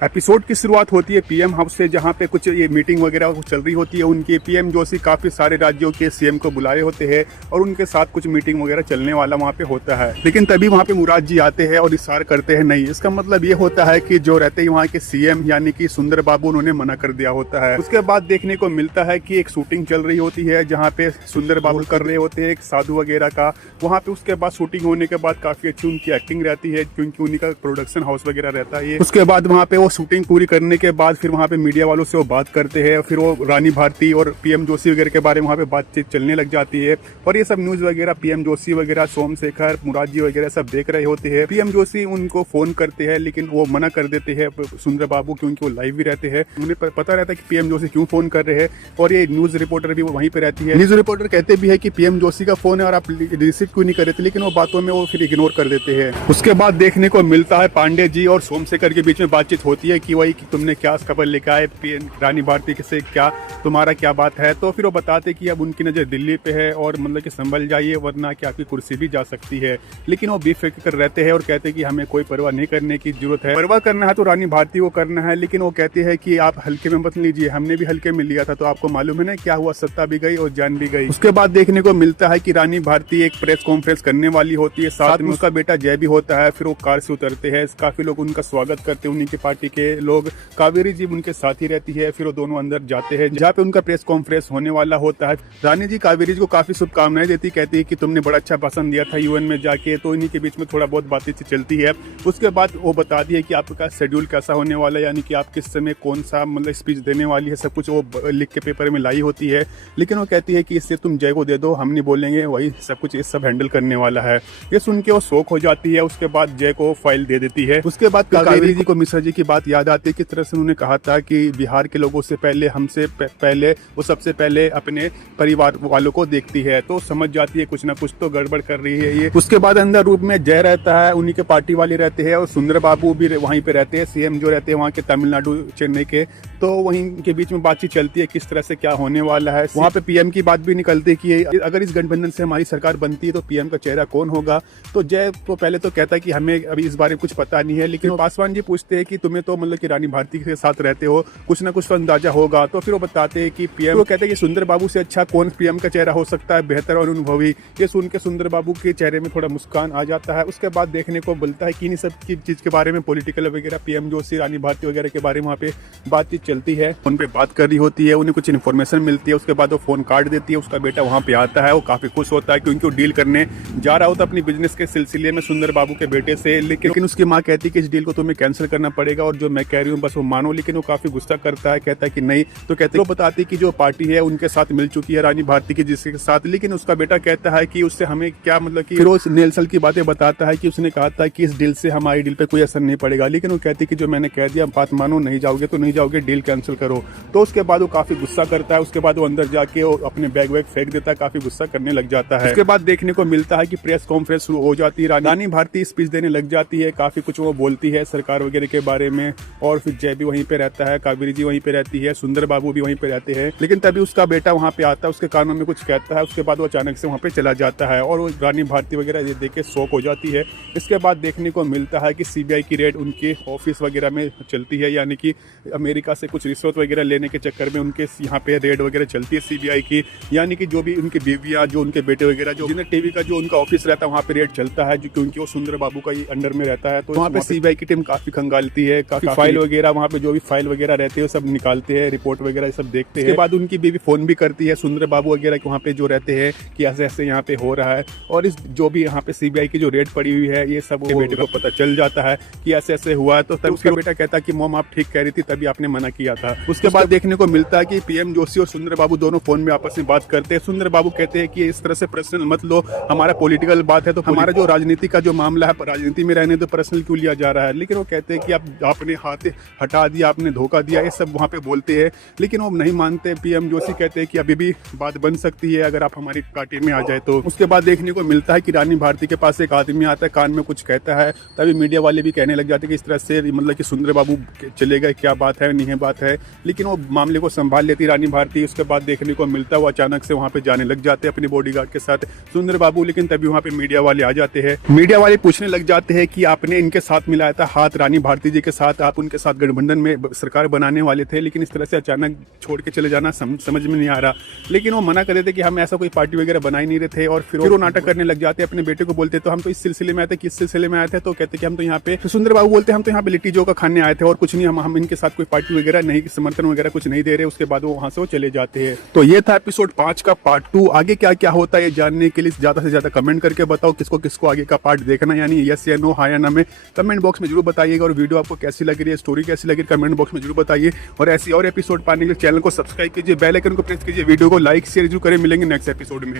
Episode की शुरुआत होती है पीएम हाउस से, जहां पे कुछ ये मीटिंग वगैरह चल रही होती है उनकी। पीएम जोशी काफी सारे राज्यों के सीएम को बुलाए होते हैं और उनके साथ कुछ मीटिंग वगैरह चलने वाला वहां पे होता है। लेकिन तभी वहां पे मुराद जी आते हैं और इशारा करते हैं नहीं। इसका मतलब ये होता है कि जो रहते हैं वहाँ के सीएम यानी कि सुंदर बाबू, उन्होंने मना कर दिया होता है। उसके बाद देखने को मिलता है कि एक शूटिंग चल रही होती है जहाँ पे सुंदर बाबू कर रहे होते हैं एक साधु वगैरह का वहाँ पे। उसके बाद शूटिंग होने के बाद काफी अच्छी उनकी एक्टिंग रहती है क्योंकि उन्हीं का प्रोडक्शन हाउस वगैरह रहता है। उसके बाद वहाँ पे वो शूटिंग पूरी करने के बाद फिर वहाँ पे मीडिया वालों से वो बात करते हैं। फिर वो रानी भारती और पीएम जोशी वगैरह के बारे में वहाँ पे बातचीत चलने लग जाती है और ये सब न्यूज वगैरह पीएम जोशी वगैरह, सोमशेखर, मुराद जी वगैरह सब देख रहे होते हैं। पीएम जोशी उनको फोन करते हैं लेकिन वो मना कर देते हैं सुंदर बाबू, क्योंकि वो लाइव भी रहते हैं। उन्हें पता रहता है कि पीएम जोशी क्यों फोन कर रहे हैं और ये न्यूज रिपोर्टर भी वहीं पे रहती है। न्यूज रिपोर्टर कहते भी है कि पीएम जोशी का फोन है और आप रिसीव क्यों नहीं कर रहे थे, लेकिन वो बातों में वो फिर इग्नोर कर देते हैं। उसके बाद देखने को मिलता है पांडे जी और सोमशेखर के बीच में बातचीत होती है कि वही कि तुमने क्या खबर लेकर आए रानी भारती से, क्या तुम्हारा क्या बात है। तो फिर वो बताते कि अब उनकी नजर दिल्ली पे है और मतलब कि संभल जाइए वरना कि आपकी कुर्सी भी जा सकती है। लेकिन वो बेफिक्र रहते हैं और कहते हैं कि हमें कोई परवाह नहीं करने की जरूरत है। परवाह करना है तो रानी भारती को करना है, लेकिन वो कहते हैं कि आप हल्के में मत लीजिए, हमने भी हल्के में लिया था तो आपको मालूम है ना क्या हुआ, सत्ता भी गई और जान भी गई। उसके बाद देखने को मिलता है कि रानी भारती एक प्रेस कॉन्फ्रेंस करने वाली होती है, साथ में उसका बेटा जय भी होता है। फिर वो कार से उतरते हैं, काफी लोग उनका स्वागत करते हैं, उन्हीं की पार्टी के लोग। कावेरी जी उनके साथ ही रहती है। फिर वो दोनों अंदर जाते हैं जहाँ पे उनका प्रेस कॉन्फ्रेंस होने वाला होता है। रानी जी कावेरी जी को काफी शुभकामनाएं देती, कहती है कि तुमने बड़ा अच्छा भाषण दिया था यूएन में जाके। तो इन्हीं के बीच में थोड़ा बहुत बातचीत चलती है। उसके बाद वो बताती है कि आपका शेड्यूल कैसा होने वाला है, यानी कि आप किस समय कौन सा मतलब स्पीच देने वाली है, सब कुछ वो लिख के पेपर में लाई होती है। लेकिन वो कहती है कि इससे तुम जय को दे दो, हम नहीं बोलेंगे, वही सब कुछ ये सब हैंडल करने वाला है। ये सुन के वो शौक हो जाती है। उसके बाद जय को फाइल दे देती है। उसके बाद कावेरी जी को मिश्रा जी की बात याद आती है, किस तरह से उन्होंने कहा था कि बिहार के लोगों से पहले हमसे पहले वो सबसे पहले अपने परिवार वालों को देखती है। तो समझ जाती है कुछ ना कुछ तो गड़बड़ कर रही है ये। उसके बाद अंदर रूप में जय रहता है, उन्हीं के पार्टी वाले रहते हैं और सुंदर बाबू भी वहीं पे रहते हैं, सीएम जो रहते हैं वहाँ के तमिलनाडु चेन्नई के। तो वहीं के बीच में बातचीत चलती है किस तरह से क्या होने वाला है। वहाँ पे पीएम की बात भी निकलती है कि अगर इस गठबंधन से हमारी सरकार बनती है तो पीएम का चेहरा कौन होगा। तो जय तो पहले तो कहता है कि हमें अभी इस बारे में कुछ पता नहीं है, लेकिन पासवान जी पूछते हैं कि तुम्हें तो मतलब कि रानी भारती के साथ रहते हो, कुछ ना कुछ तो अंदाजा होगा। तो फिर वो बताते हैं कि पीएम, वो कहते हैं कि सुंदर बाबू से अच्छा कौन पीएम का चेहरा हो सकता है, बेहतर और अनुभवी। ये सुन के सुंदर बाबू के चेहरे में थोड़ा मुस्कान आ जाता है। उसके बाद देखने को मिलता है कि इन सब की चीज के बारे में पॉलिटिकल वगैरह पीएम जोशी, रानी भारती वगैरह के बारे में वहाँ पे बातचीत चलती है। उन पे बात कर रही होती है, उन्हें कुछ इन्फॉर्मेशन मिलती है। उसके बाद वो फोन काट देती है। उसका बेटा वहाँ पे आता है, वो काफी खुश होता है क्योंकि वो डील करने जा रहा होता अपनी बिजनेस के सिलसिले में सुंदर बाबू के बेटे से। लेकिन उसकी माँ कहती है कि इस डील को तुम्हें कैंसिल करना पड़ेगा और जो मैं कह रही हूँ बस वो मानो। लेकिन वो काफी गुस्सा करता है, कहता है कि नहीं। तो कहते वो बताती कि जो पार्टी है उनके साथ मिल चुकी है रानी भारती की, जिसके साथ। लेकिन उसका बेटा कहता है कि उससे हमें क्या मतलब कि फिरोज नेल्सल की बातें बताता है कि उसने कहा था कि इस डील से हमारी डील पे कोई असर नहीं पड़ेगा। लेकिन वो कहती कि जो मैंने कह दिया बात मानो, नहीं जाओगे तो नहीं जाओगे, डील कैंसिल करो। तो उसके बाद वो काफी गुस्सा करता है। उसके बाद वो अंदर जाके अपने बैग वैग फेंक देता है, काफी गुस्सा करने लग जाता है। उसके बाद देखने को मिलता है कि प्रेस कॉन्फ्रेंस शुरू हो जाती है। रानी भारती स्पीच देने लग जाती है, काफी कुछ वो बोलती है सरकार वगैरह के बारे में। और फिर जय भी वहीं पे रहता है, कावेरी जी वहीं पे रहती है, सुंदर बाबू भी वहीं पे रहते हैं। लेकिन तभी उसका बेटा वहाँ पे आता है, उसके कानों में कुछ कहता है। उसके बाद वो अचानक से वहाँ पे चला जाता है और वो रानी भारती वगैरह ये देख के शौक हो जाती है। इसके बाद देखने को मिलता है कि सीबीआई की रेड उनके ऑफिस वगैरह में चलती है, यानी कि अमेरिका से कुछ रिश्वत वगैरह लेने के चक्कर में उनके यहाँ पे रेड वगैरह चलती है सीबीआई की। यानी कि जो भी उनकी बीवियाँ, जो उनके बेटे वगैरह, जो जिन्हें टीवी का जो उनका ऑफिस रहता है वहाँ पे रेड चलता है, जो क्योंकि वो सुंदर बाबू का ही अंडर में रहता है। तो वहाँ पे सीबीआई की टीम काफी खंगालती है, काफी फाइल वगैरह वहाँ पे जो भी फाइल वगैरह रहते हैं सब निकालते हैं, रिपोर्ट वगैरह सब देखते हैं। उसके बाद उनकी बीवी फोन भी करती है सुंदर बाबू वगैरह के वहाँ पे जो रहते हैं कि ऐसे ऐसे यहाँ पे हो रहा है। और इस जो भी यहाँ पे सीबीआई की जो रेड पड़ी हुई है ये सब बेटे को पता चल जाता है कि ऐसे ऐसे हुआ है। तो तब उसका बेटा कहता है कि मॉम आप ठीक कह रही थी, तभी आपने मना किया था। उसके बाद देखने को मिलता है कि पीएम जोशी और सुंदर बाबू दोनों फोन में आपस में बात करते हैं। सुंदर बाबू कहते हैं कि इस तरह से पर्सनल मत लो, हमारा पॉलिटिकल बात है, तो हमारा जो राजनीति का जो मामला है राजनीति में रहने तो पर्सनल क्यों लिया जा रहा है। लेकिन वो कहते हैं कि आपने हाथ हटा दिया, आपने धोखा दिया, ये सब वहाँ पे बोलते हैं। लेकिन वो नहीं मानते। पीएम जोशी कहते हैं कि अभी भी बात बन सकती है अगर आप हमारी पार्टी में आ जाए तो। उसके बाद देखने को मिलता है कि रानी भारती के पास एक आदमी आता है, कान में कुछ कहता है। तभी मीडिया वाले भी कहने लग जाते हैं कि इस तरह से मतलब कि सुंदर बाबू चले गए, क्या बात है, नहीं है बात है। लेकिन वो मामले को संभाल लेती रानी भारती। उसके बाद देखने को मिलता है वो अचानक से वहाँ पे जाने लग जाते हैं अपने बॉडीगार्ड के साथ सुंदर बाबू। लेकिन तभी वहाँ पे मीडिया वाले आ जाते हैं। मीडिया वाले पूछने लग जाते हैं कि आपने इनके साथ मिलाया था हाथ रानी भारती जी के साथ, साथ आप उनके साथ गठबंधन में सरकार बनाने वाले थे, लेकिन इस तरह से अचानक छोड़ के चले जाना समझ में नहीं आ रहा। लेकिन वो मना कर देते कि हम ऐसा कोई पार्टी वगैरह बना ही नहीं रहे थे, और फिर वो नाटक करने लग जाते। अपने बेटे को बोलते तो हम तो इस सिलसिले में आए थे, किस सिलसिले में आए थे, तो कहते कि हम तो यहाँ पे, तो सुंदर बाबू बोलते हम तो यहाँ पे लिट्टी जो का खाने आए थे और कुछ नहीं, हम इनके साथ कोई पार्टी वगैरह नहीं, समर्थन वगैरह कुछ नहीं दे रहे। उसके बाद वो वहां से वो चले जाते हैं। तो ये था एपिसोड 5 का पार्ट 2। आगे क्या क्या होता है ये जानने के लिए ज्यादा से ज्यादा कमेंट करके बताओ किसको किसको आगे का पार्ट देखना, यानी यस या नो, हाँ या ना में कमेंट बॉक्स में जरूर बताइएगा। और वीडियो आपको कैसी लग रही है, स्टोरी कैसी लगी, कमेंट बॉक्स में जरूर बताइए। और ऐसी और एपिसोड पाने के लिए चैनल को सब्सक्राइब कीजिए, बेल आइकन को प्रेस कीजिए, वीडियो को लाइक शेयर जरूर करें। मिलेंगे नेक्स्ट एपिसोड में।